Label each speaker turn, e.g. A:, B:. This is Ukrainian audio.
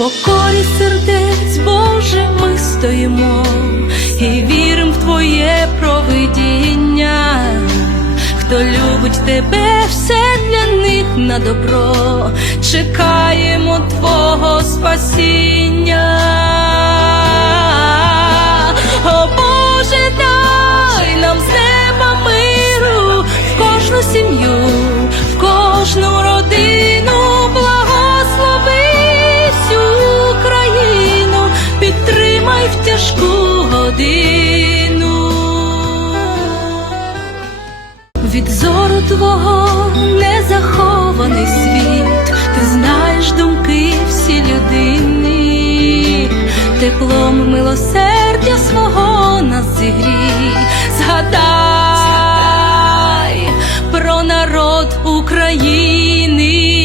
A: покорі сердець, Боже, ми стоїмо і віримо в Твоє провидіння. Хто любить тебе, все для них на добро, чекаємо Твого спасіння. О Боже, дай нам з неба миру в кожну сім'ю, в кожну родину, підтримай в тяжку годину. Від зору твого не захований світ, ти знаєш думки всі людини, теплом милосердя свого нас зігрій, згадай про народ України.